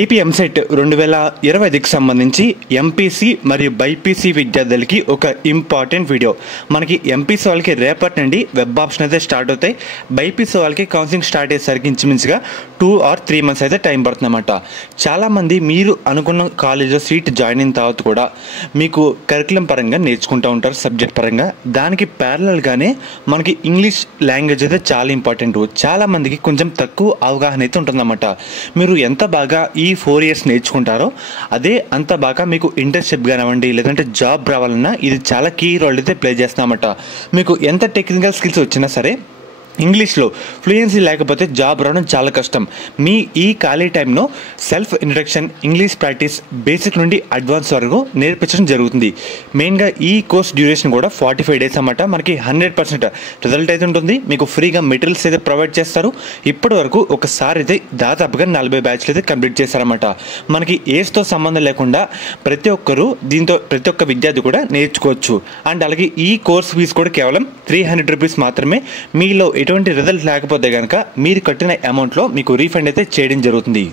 AP EAMCET 2025కి సంబంధించి MPC మరియు BiPC విద్యార్థులకి ఒక ఇంపార్టెంట్ వీడియో. మనకి ఎంపీసీ వాళ్ళకి రేపటి నుండి వెబ్ ఆప్షన్ అయితే స్టార్ట్ అవుతాయి. బైపీసీ వాళ్ళకి కౌన్సిలింగ్ స్టార్ట్ అయ్యేసరికి ఇంచుమించుగా 2 or 3 months అయితే టైం పడుతుందన్నమాట. చాలామంది మీరు అనుకున్న కాలేజ్లో సీట్ జాయిన్ అయిన తర్వాత కూడా మీకు కరికులం పరంగా నేర్చుకుంటూ ఉంటారు, సబ్జెక్ట్ పరంగా. దానికి ప్యారలల్గానే మనకి ఇంగ్లీష్ లాంగ్వేజ్ అయితే చాలా ఇంపార్టెంట్. చాలామందికి కొంచెం తక్కువ అవగాహన అయితే ఉంటుందన్నమాట. మీరు ఎంత బాగా ఈ 4 years నేర్చుకుంటారో అదే అంత బాగా మీకు ఇంటర్న్షిప్ కానివ్వండి, లేదంటే జాబ్ రావాలన్నా ఇది చాలా కీ రోల్ అయితే ప్లే చేస్తామన్నమాట. మీకు ఎంత టెక్నికల్ స్కిల్స్ వచ్చినా సరే ఇంగ్లీష్లో ఫ్లూయెన్సీ లేకపోతే జాబ్ రావడం చాలా కష్టం. మీ ఈ ఖాళీ టైంలో self introduction, English practice basic నుండి అడ్వాన్స్ వరకు నేర్పించడం జరుగుతుంది. మెయిన్గా ఈ కోర్స్ డ్యూరేషన్ కూడా 45 days అన్నమాట. మనకి 100% రిజల్ట్ అయితే ఉంటుంది. మీకు ఫ్రీగా మెటీరియల్స్ అయితే ప్రొవైడ్ చేస్తారు. ఇప్పటి వరకు ఒకసారి అయితే దాదాపుగా 40 బ్యాచ్లు అయితే కంప్లీట్ చేశారన్నమాట. మనకి ఏజ్తో సంబంధం లేకుండా ప్రతి ఒక్క విద్యార్థి కూడా నేర్చుకోవచ్చు. అండ్ అలాగే ఈ కోర్స్ ఫీజు కూడా కేవలం 300 rupees మాత్రమే. మీలో ఎటువంటి రిజల్ట్ లేకపోతే కనుక మీరు కట్టిన అమౌంట్లో మీకు రీఫండ్ అయితే చేయడం జరుగుతుంది.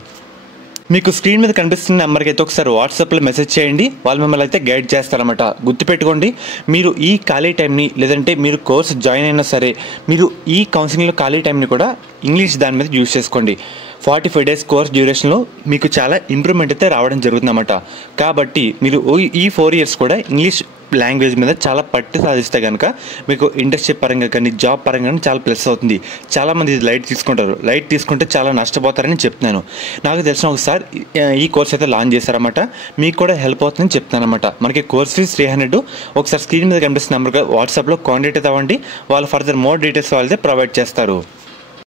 మీకు స్క్రీన్ మీద కనిపిస్తున్న నెంబర్కి అయితే ఒకసారి వాట్సాప్లో మెసేజ్ చేయండి. వాళ్ళు మిమ్మల్ని అయితే గైడ్ చేస్తారన్నమాట. గుర్తుపెట్టుకోండి, మీరు ఈ ఖాళీ టైంని లేదంటే మీరు కోర్స్ జాయిన్ అయినా సరే మీరు ఈ కౌన్సిలింగ్లో ఖాళీ టైంని కూడా ఇంగ్లీష్ దాని మీద యూజ్ చేసుకోండి. 45 days కోర్స్ డ్యూరేషన్లో మీకు చాలా ఇంప్రూవ్మెంట్ అయితే రావడం జరుగుతుందన్నమాట. కాబట్టి మీరు ఈ 4 years కూడా ఇంగ్లీష్ లాంగ్వేజ్ మీద చాలా పట్టు సాధిస్తే కనుక మీకు ఇండస్ట్రీ పరంగా కానీ జాబ్ పరంగా కానీ చాలా ప్లస్ అవుతుంది. చాలామంది ఇది లైట్ తీసుకుంటారు. లైట్ తీసుకుంటే చాలా నష్టపోతారని చెప్తున్నాను. నాకు తెలిసిన ఒకసారి ఈ కోర్స్ అయితే లాంచ్ చేశారన్నమాట. మీకు కూడా హెల్ప్ అవుతుందని చెప్తున్నాను అనమాట. మనకి కోర్స్ ఫీజ్ 300. ఒకసారి స్క్రీన్ మీద కనిపిస్తున్న నెంబర్గా వాట్సాప్లో కాంటాక్ట్ అవ్వండి. వాళ్ళు ఫర్దర్ మోర్ డీటెయిల్స్ వాళ్ళైతే ప్రొవైడ్ చేస్తారు.